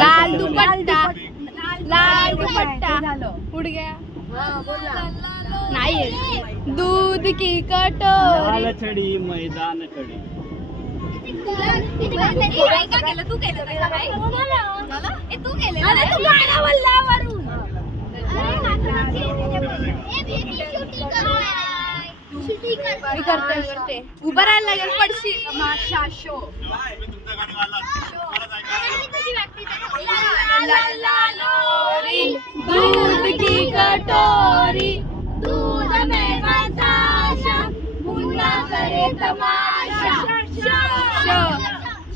लाल दुपट्टा, लाल दुपट्टा उडग्या नाही, दूध की कटोरी, छडी मैदान खडी. तू केलं करते उभं राहायला लागेल पडशील. तमाशा शो दूध की कटोरी, दूध में बताशा, मुन्ना करे तमाशा.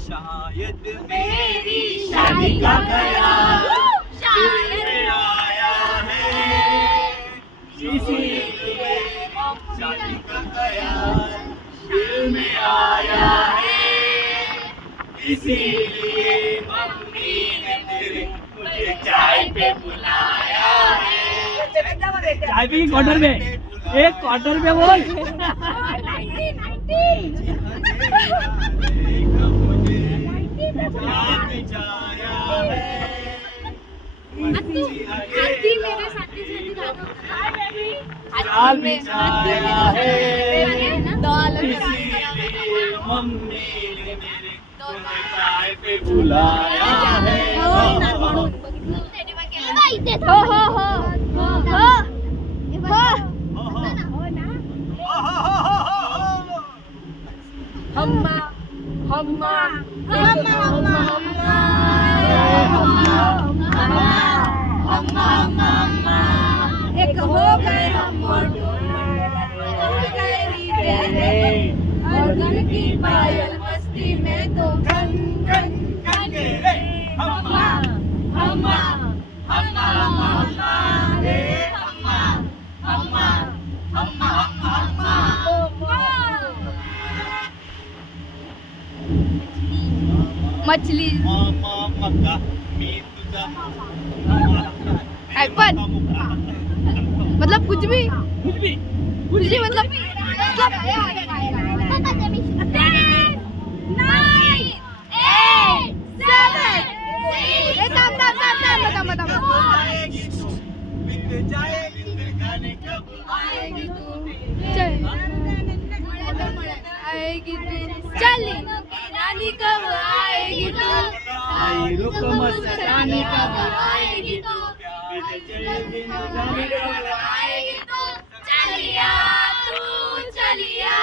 शायद मेरी शादी का ख्याल दिल में आया है, इसीलिए शादी का ख्याल दिल में आया है, इसीलिए मम्मी ने तेरे मुझे चाय पे बुलाया है. चाय भी क्वार्टर में, एक क्वार्टर में बोल. मम्मी ने मेरे चाय पे बुलाया है. हो हो हो हो हम्मा हम्मा हम्मा हम्मा एक हो गए हम और गन की पायल मस्ती में तो गन गन गन हम्मा हम्मा हम्मा हम्मा रे हम्मा हम्मा हम्मा हम्मा. मछली मक्का मी तुझा पण मतलब कुछ भी मतलब आएगी तू चली रानी कब आएगी तू, आई रुक मस्तानी कब आएगी तू, आएगी तू, चलिया तू चलिया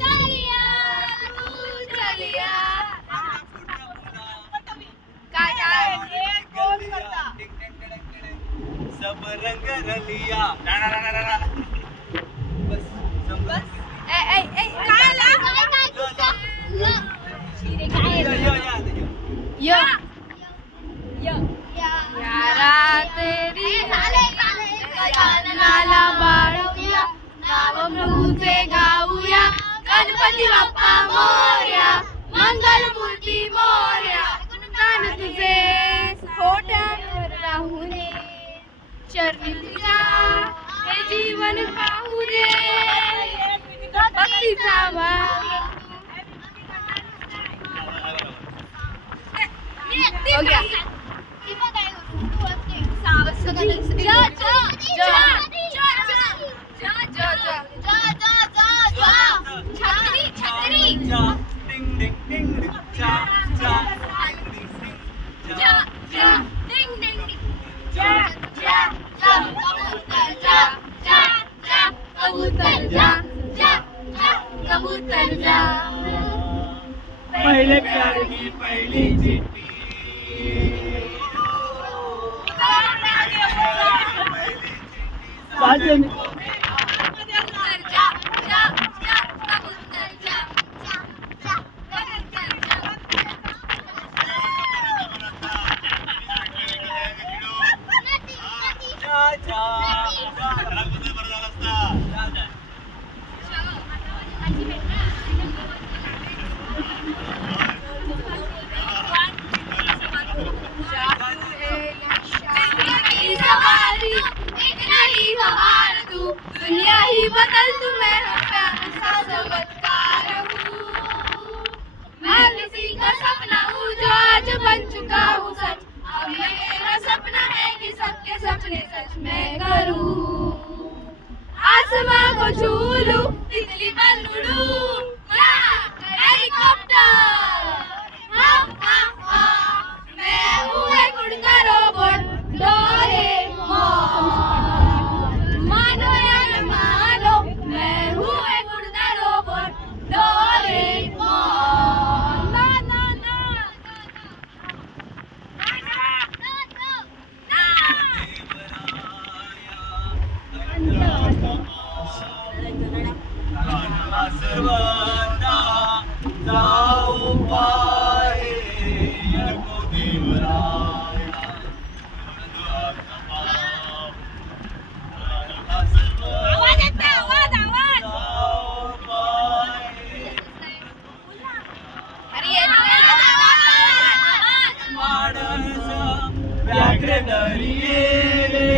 चलिया तू चलिया. काय सब रंग रलिया. बस बस यारा तेरी नाला बाळूया, नाव प्रभूचे गाऊया, गणपती बाप्पा मोरया, मंगल मूर्ती मोरया, कान तुझे होठ्यावर राहू दे, चरणी तुझ्या हे जीवन पाहू दे, भक्तीचा हो गया. पहले प्यार की पहली चिट्ठी, साजन दुनिया ही बदल तू, मैं चमत्कार हूँ, किसी का सपना हूँ जो आज बन चुका हूँ सच। अब मेरा सपना है कि सबके सपने सच मैं करूँ। आसमां को छू लूं, तितली बन उड़ूं, हेलीकॉप्टर। हाँ हाँ हाँ, मैं हूँ एक उड़ता रोबोट डोरेमोन। मानो या न मानो, मैं हूँ एक उड़ता रोबोट डोरेमोन। ना ना ना सर्वांना जाऊ पाहे नको देवराया आवाज येतोय, आवाज आवाज. जाऊ पाहे अरे आवाज. माणस व्याघ्र दरियेले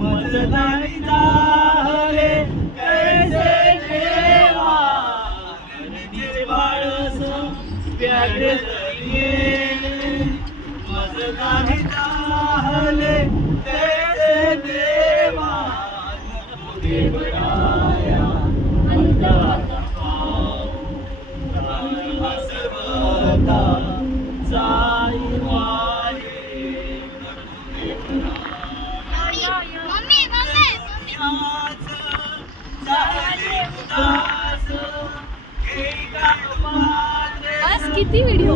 मजदारी जाहले कैसे ठेवा रणजित माणस व्याघ्र दरियेले मजदारी जाहले कैसे देवा नको देवराया अंत सर्वता जाई वाहे नको देवराया मम्मी मम्मी बस किती व्हिडिओ